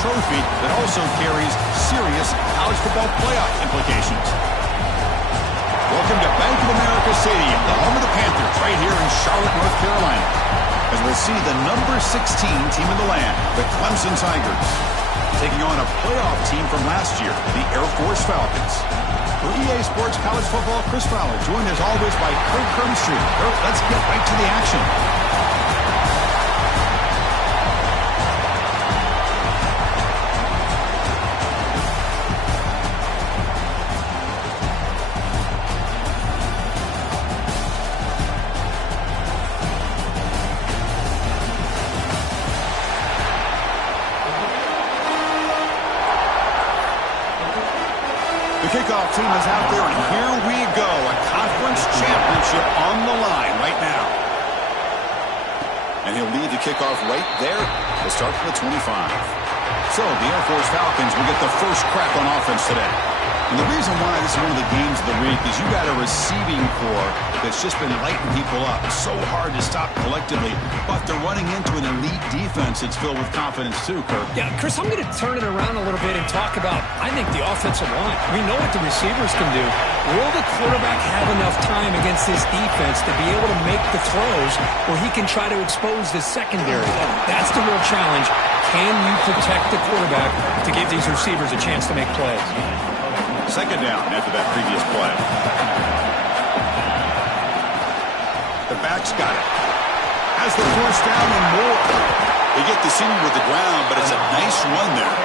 trophy that also carries serious college football playoff implications. Welcome to Bank of America Stadium, the home of the Panthers, right here in Charlotte, North Carolina, as we'll see the number 16 team in the land, the Clemson Tigers, taking on a playoff team from last year, the Air Force Falcons. For EA Sports College Football, Chris Fowler, joined as always by Kirk Crumbstreet. Kirk, let's get right to the action. Kickoff team is out there, and here we go. A conference championship on the line right now. And he'll lead the kickoff right there. He'll start from the 25. So the Air Force Falcons will get the first crack on offense today. And the reason why this is one of the games of the week is you got a receiving core that's just been lighting people up. So hard to stop collectively, but they're running into an elite defense that's filled with confidence too, Kirk. Yeah, Chris, I'm going to turn it around a little bit and talk about, I think, the offensive line. We know what the receivers can do. Will the quarterback have enough time against this defense to be able to make the throws where he can try to expose the secondary? That's the real challenge. Can you protect the quarterback to give these receivers a chance to make plays? Second down after that previous play. The back's got it. Has the first down and more. They get the senior with the ground, but it's a nice run there.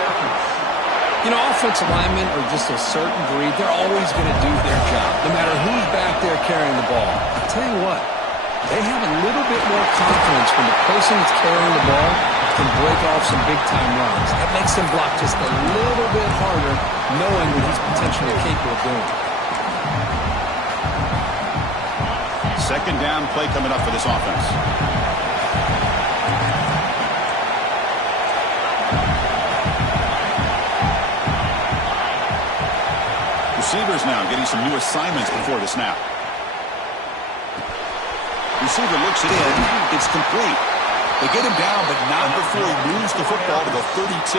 You know, offensive linemen are just a certain breed. They're always going to do their job, no matter who's back there carrying the ball. I'll tell you what, they have a little bit more confidence when the person that's carrying the ball can break off some big-time runs. That makes them block just a little bit harder, knowing what he's potentially capable of doing. Second down play coming up for this offense. Receivers now getting some new assignments before the snap. Receiver looks it in. It's complete. They get him down, but not before he moves the football to the 32.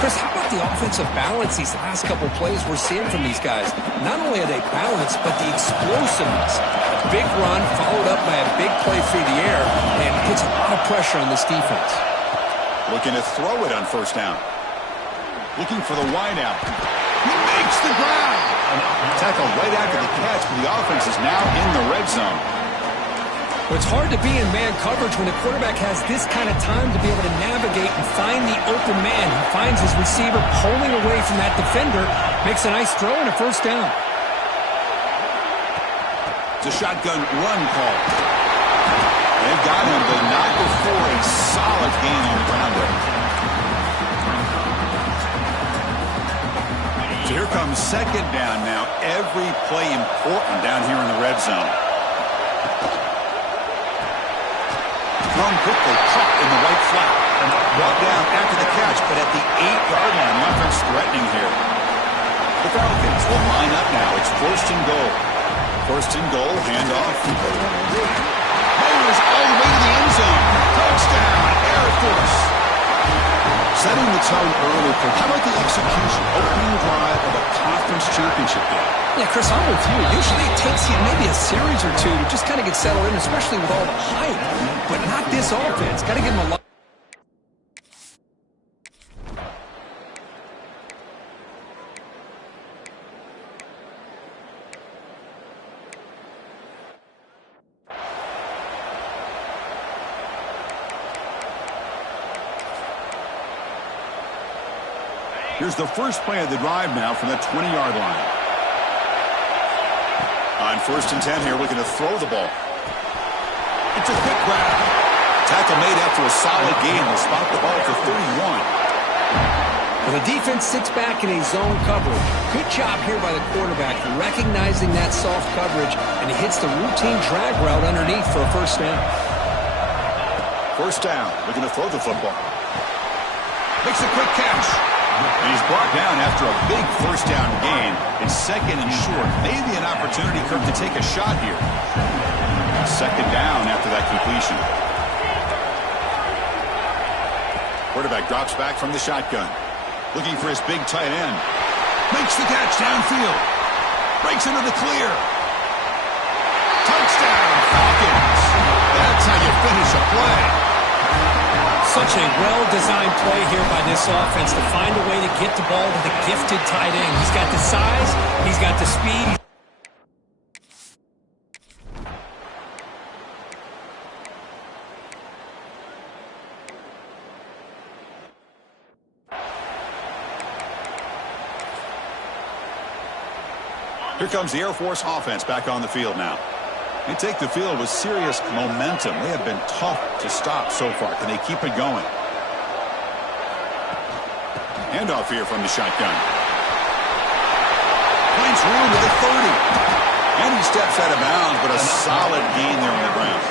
Chris, how about the offensive balance these last couple plays we're seeing from these guys? Not only are they balanced, but the explosiveness. A big run followed up by a big play through the air, and puts a lot of pressure on this defense. Looking to throw it on first down. Looking for the wideout. He makes the grab. Tackle right after the catch, but the offense is now in the red zone. But it's hard to be in man coverage when the quarterback has this kind of time to be able to navigate and find the open man. He finds his receiver pulling away from that defender, makes a nice throw and a first down. It's a shotgun run call. They've got him, but not before a solid gain on the ground there. So here comes second down now. Every play important down here in the red zone. Thrown quickly, caught in the right flat. Brought down after the catch, but at the 8-yard line, the offense threatening here. The Falcons will line up now. It's first and goal. First and goal, handoff. Mayors all the way to the end zone. Touchdown, Air Force. Setting the tone early. How about the execution? Opening drive of a conference championship game. Yeah, Chris, I'm with you. Usually it takes you maybe a series or two to just kind of get settled in, especially with all the hype. But not this offense. Got to give them a lot. Here's the first play of the drive now from the 20-yard line. On first and 10 here, looking to throw the ball. It's a quick grab. Tackle made after a solid gain. Will spot the ball for 31. Well, the defense sits back in a zone coverage. Good job here by the quarterback, recognizing that soft coverage, and he hits the routine drag route underneath for a first down. First down, looking to throw the football. Makes a quick catch. And he's brought down after a big first down gain. It's second and short. Maybe an opportunity, Kirk, to take a shot here. Second down after that completion. Quarterback drops back from the shotgun. Looking for his big tight end. Makes the catch downfield. Breaks into the clear. Touchdown, Falcons. That's how you finish a play. Such a well-designed play here by this offense to find a way to get the ball to the gifted tight end. He's got the size. He's got the speed. Here comes the Air Force offense back on the field now. They take the field with serious momentum. They have been tough to stop so far. Can they keep it going? Handoff here from the shotgun. Finds room to the 30. And he steps out of bounds, but a solid gain there on the ground.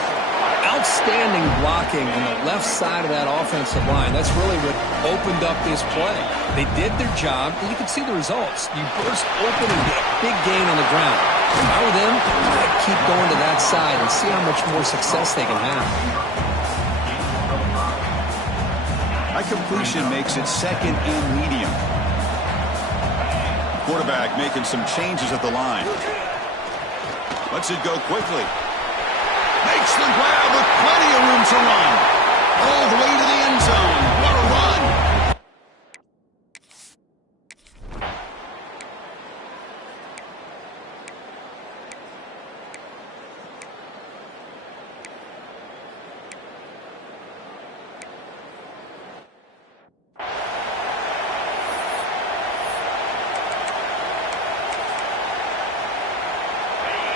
Outstanding blocking on the left side of that offensive line. That's really what opened up this play. They did their job, and you can see the results. You burst open and get a big gain on the ground. If I were them, I'd keep going to that side and see how much more success they can have. That completion makes it second and medium. Quarterback making some changes at the line. Lets it go quickly. Makes the grab with plenty of room to run. All the way to the end zone. What a run.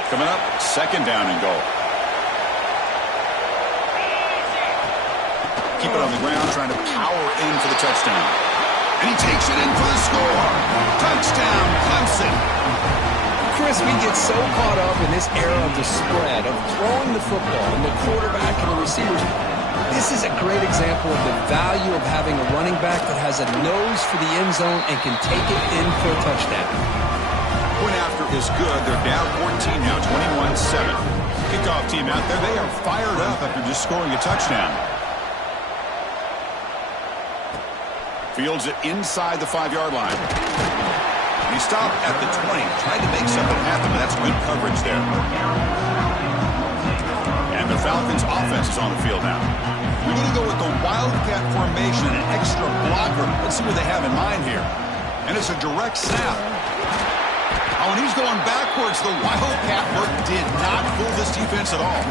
Coming up, second down and goal. Keep it on the ground, trying to power in for the touchdown. And he takes it in for the score. Touchdown, Clemson. Chris, we get so caught up in this era of the spread, of throwing the football, and the quarterback and the receivers. This is a great example of the value of having a running back that has a nose for the end zone and can take it in for a touchdown. Point after is good. They're down 14 now, 21-7. Kickoff team out there. They are fired up after just scoring a touchdown. Fields it inside the 5-yard line. And he stopped at the 20. Tried to make something happen, but that's good coverage there. And the Falcons offense is on the field now. We're going to go with the Wildcat formation, an extra blocker. Let's see what they have in mind here. And it's a direct snap. Oh, and he's going backwards. The Wildcat work did not fool this defense at all.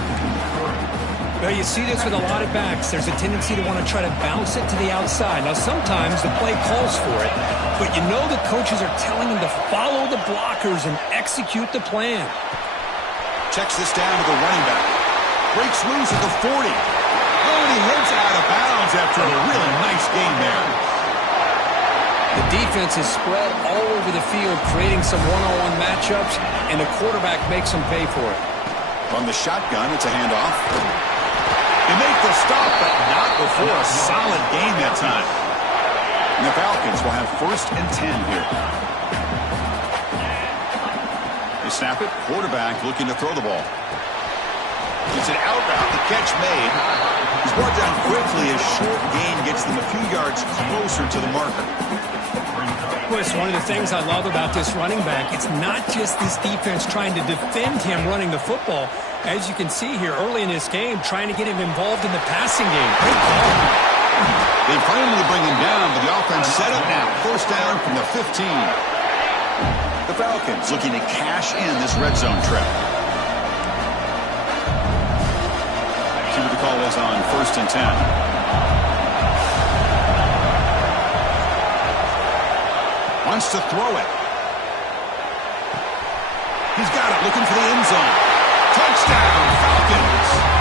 Well, you see this with a lot of backs. There's a tendency to want to try to bounce it to the outside. Now, sometimes the play calls for it, but you know the coaches are telling them to follow the blockers and execute the plan. Checks this down to the running back. Breaks loose at the 40. Oh, and he hits out of bounds after a really nice gain there. The defense is spread all over the field, creating some one-on-one matchups, and the quarterback makes them pay for it. From the shotgun, it's a handoff. They make the stop, but not before a solid gain that time. And the Falcons will have 1st and 10 here. They snap it. Quarterback looking to throw the ball. It's an out route. The catch made. He's brought down quickly. A short gain gets them a few yards closer to the marker. Chris, one of the things I love about this running back, it's not just this defense trying to defend him running the football. As you can see here early in this game, trying to get him involved in the passing game. Great call. They finally bring him down, but the offense set up now. 1st down from the 15. The Falcons looking to cash in this red zone trip. See what the call is on 1st and 10. Wants to throw it. He's got it, looking for the end zone. Touchdown, Falcons!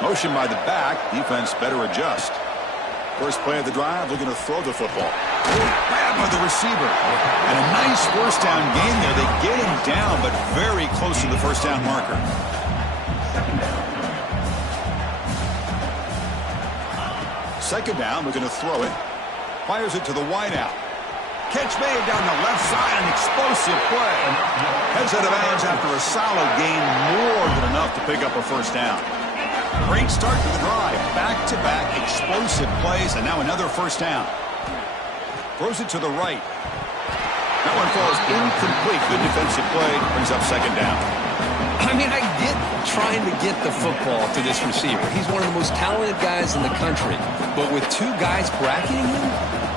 Motion by the back. Defense better adjust. First play of the drive, looking to throw the football. Grab by the receiver. And a nice 1st down gain there. They get him down, but very close to the 1st down marker. second down, looking to throw it. Fires it to the wide out. Catch made down the left side, an explosive play. Heads out of bounds after a solid gain, more than enough to pick up a first down. Great start to the drive. Back-to-back explosive plays, and now another first down. Throws it to the right. That one falls incomplete. Good defensive play. Brings up second down. I mean, I get trying to get the football to this receiver. He's one of the most talented guys in the country. But with two guys bracketing him,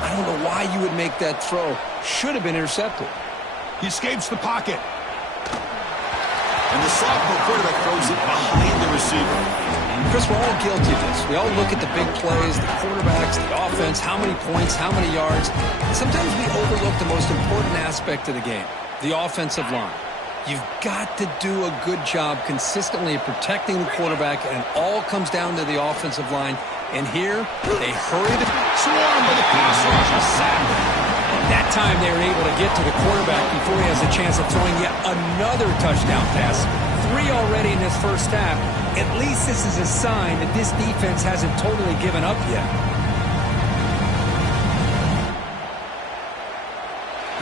I don't know why you would make that throw. Should have been intercepted. He escapes the pocket. And the sophomore quarterback throws it behind the receiver. Chris, we're all guilty of this. We all look at the big plays, the quarterbacks, the offense, how many points, how many yards. Sometimes we overlook the most important aspect of the game, the offensive line. You've got to do a good job consistently of protecting the quarterback, and it all comes down to the offensive line. And here, they hurried, swarmed with the pass rush, and sacked him. That time they were able to get to the quarterback before he has a chance of throwing yet another touchdown pass. 3 already in this first half. At least this is a sign that this defense hasn't totally given up yet.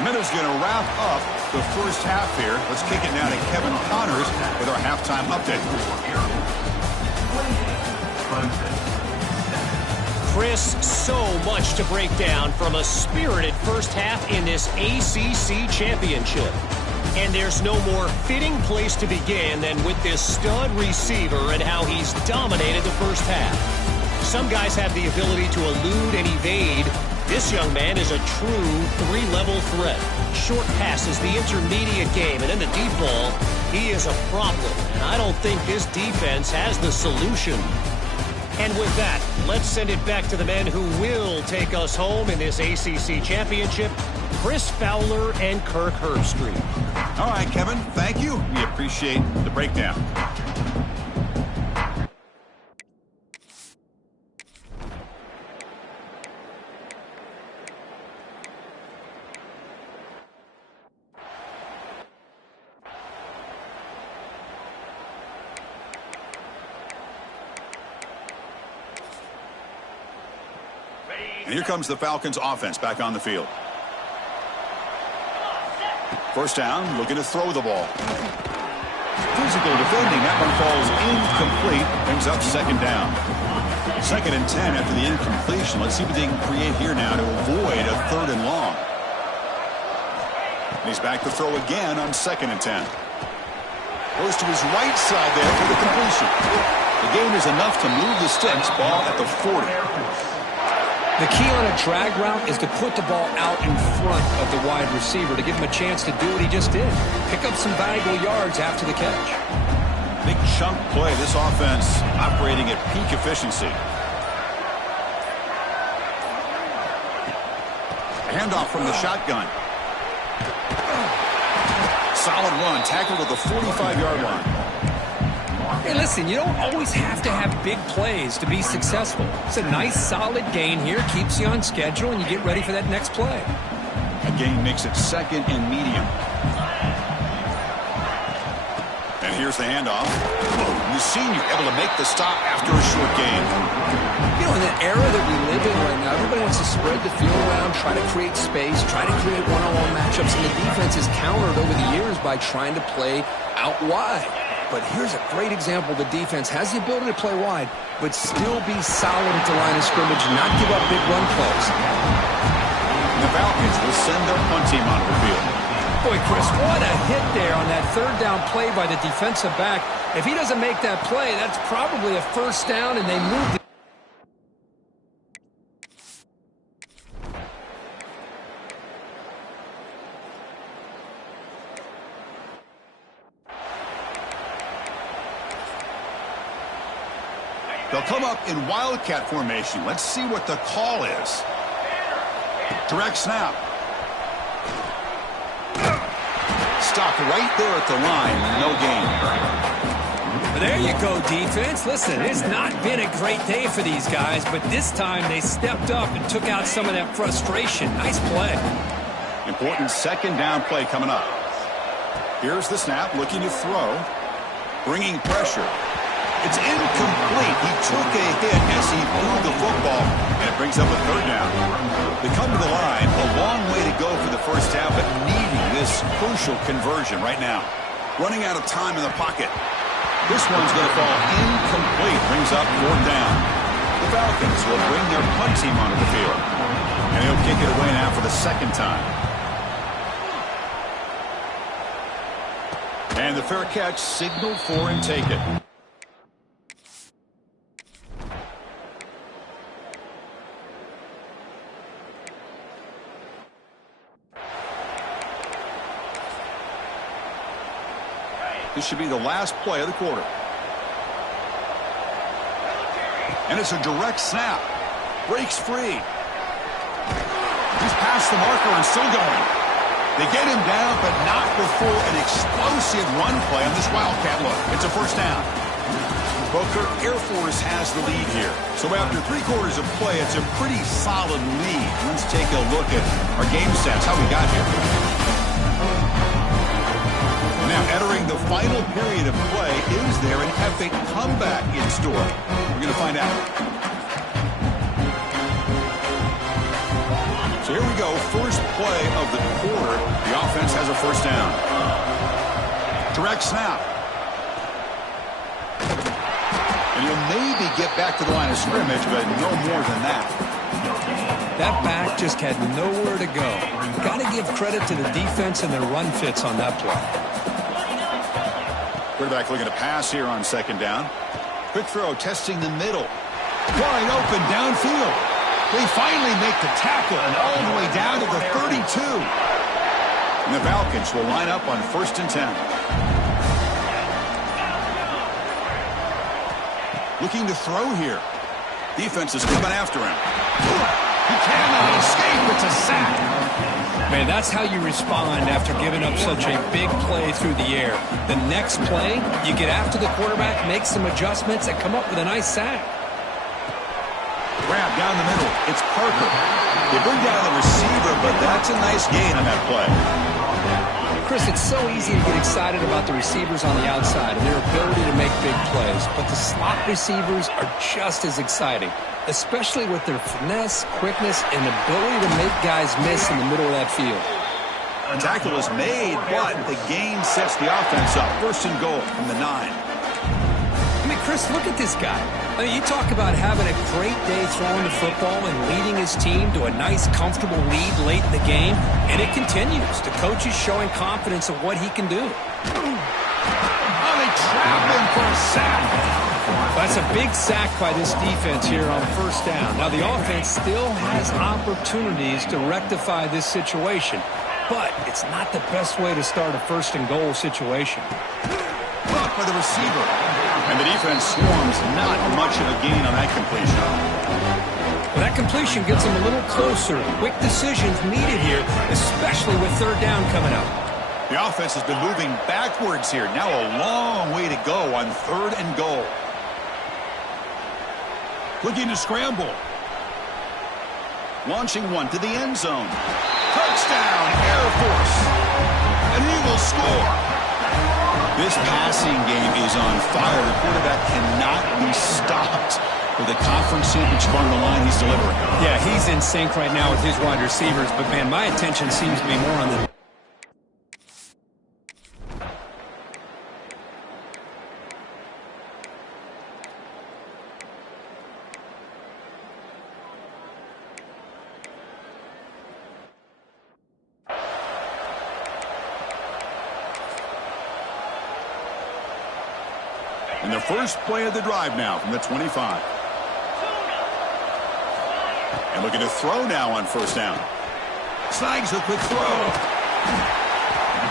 Miller's going to wrap up the first half here. Let's kick it now to Kevin Connors with our halftime update. Chris, so much to break down from a spirited first half in this ACC championship. And there's no more fitting place to begin than with this stud receiver and how he's dominated the first half. Some guys have the ability to elude and evade. This young man is a true three-level threat. Short passes, the intermediate game, and in the deep ball, he is a problem. And I don't think this defense has the solution. And with that, let's send it back to the men who will take us home in this ACC championship, Chris Fowler and Kirk Herbstreit. All right, Kevin, thank you. We appreciate the breakdown. And here comes the Falcons offense back on the field. First down, looking to throw the ball. Physical defending, that one falls incomplete, brings up second down. 2nd and 10 after the incompletion. Let's see what they can create here now to avoid a 3rd and long. And he's back to throw again on 2nd and 10. Goes to his right side there for the completion. The gain is enough to move the sticks. Ball at the 40. The key on a drag route is to put the ball out in front of the wide receiver to give him a chance to do what he just did. Pick up some valuable yards after the catch. Big chunk play. This offense operating at peak efficiency. Handoff from the shotgun. Solid run. Tackled at the 45-yard line. Hey, listen, you don't always have to have big plays to be successful. It's a nice, solid gain here. Keeps you on schedule, and you get ready for that next play. A gain makes it 2nd and medium. And here's the handoff. The senior able to make the stop after a short gain. You know, in the era that we live in right now, everybody wants to spread the field around, try to create space, try to create one-on-one matchups, and the defense is countered over the years by trying to play out wide. But here's a great example. The defense has the ability to play wide, but still be solid at the line of scrimmage, not give up big run plays. The Falcons will send their punt team onto the field. Boy, Chris, what a hit there on that 3rd down play by the defensive back. If he doesn't make that play, that's probably a first down, and they move the They'll come up in wildcat formation. Let's see what the call is. Direct snap. Stopped right there at the line. No gain. There you go, defense. Listen, it's not been a great day for these guys, but this time they stepped up and took out some of that frustration. Nice play. Important 2nd down play coming up. Here's the snap, looking to throw. Bringing pressure. It's incomplete. He took a hit as he threw the football, and it brings up a third down. They come to the line, a long way to go for the first half, but needing this crucial conversion right now. Running out of time in the pocket. This one's going to fall incomplete. Brings up fourth down. The Falcons will bring their punt team onto the field. And he'll kick it away now for the second time. And the fair catch signaled for and taken. This should be the last play of the quarter. And it's a direct snap. Breaks free. He's past the marker and still going. They get him down, but not before an explosive run play on this Wildcat look. It's a first down. Booker, Air Force has the lead here. So after 3 quarters of play, it's a pretty solid lead. Let's take a look at our game stats, how we got here. Now entering the final period of play, is there an epic comeback in store? We're going to find out. So here we go, first play of the quarter. The offense has a first down. Direct snap. And you'll maybe get back to the line of scrimmage, but no more than that. That back just had nowhere to go. Got to give credit to the defense and their run fits on that play. Quarterback looking to pass here on second down. Quick throw, testing the middle. Wide open downfield. They finally make the tackle and all the way down to the 32. And the Falcons will line up on 1st and 10. Looking to throw here. Defense is coming after him. He cannot escape. It's a sack. Man, that's how you respond after giving up such a big play through the air. The next play, you get after the quarterback, make some adjustments, and come up with a nice sack. Grab down the middle. It's Parker. They bring down the receiver, but that's a nice gain on that play. Chris, it's so easy to get excited about the receivers on the outside and their ability to make big plays, but the slot receivers are just as exciting, especially with their finesse, quickness, and ability to make guys miss in the middle of that field. A tackle is made, but the gain sets the offense up. 1st and goal from the 9. I mean, Chris, look at this guy. I mean, you talk about having a great day throwing the football and leading his team to a nice, comfortable lead late in the game, and it continues. The coach is showing confidence of what he can do. Oh, they trap him for a sack. That's a big sack by this defense here on 1st down. Now, the offense still has opportunities to rectify this situation, but it's not the best way to start a 1st and goal situation. Blocked by the receiver. And the defense swarms, not much of a gain on that completion. Well, that completion gets them a little closer. Quick decisions needed here, especially with 3rd down coming up. The offense has been moving backwards here. Now a long way to go on 3rd and goal. Looking to scramble. Launching one to the end zone. Touchdown, Air Force. And he will score. This passing game is on fire. The quarterback cannot be stopped. With a conference championship on the line, he's delivering. Yeah, he's in sync right now with his wide receivers, but, man, my attention seems to be more on the... And the first play of the drive now from the 25. And looking to throw now on 1st down. Snags a quick throw.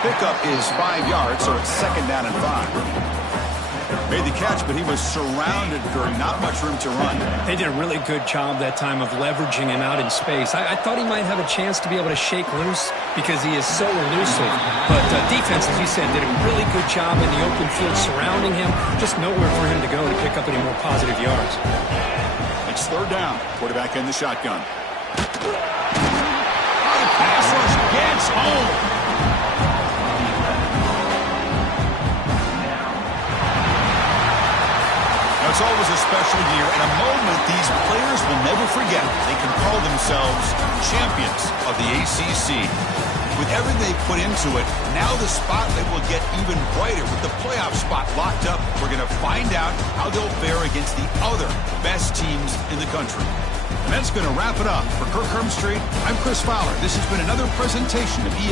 Pickup is 5 yards, so it's 2nd down and 5. Made the catch, but he was surrounded for not much room to run. They did a really good job that time of leveraging him out in space. I thought he might have a chance to be able to shake loose because he is so elusive. But defense, as you said, did a really good job in the open field surrounding him. Just nowhere for him to go to pick up any more positive yards. It's 3rd down. Quarterback in the shotgun. The pass rush gets home. it's always a special year and a moment these players will never forget. They can call themselves champions of the ACC. With everything they put into it, now the spotlight will get even brighter with the playoff spot locked up. We're going to find out how they'll fare against the other best teams in the country. And that's going to wrap it up. For Kirk Hermstreet, I'm Chris Fowler. This has been another presentation of EA.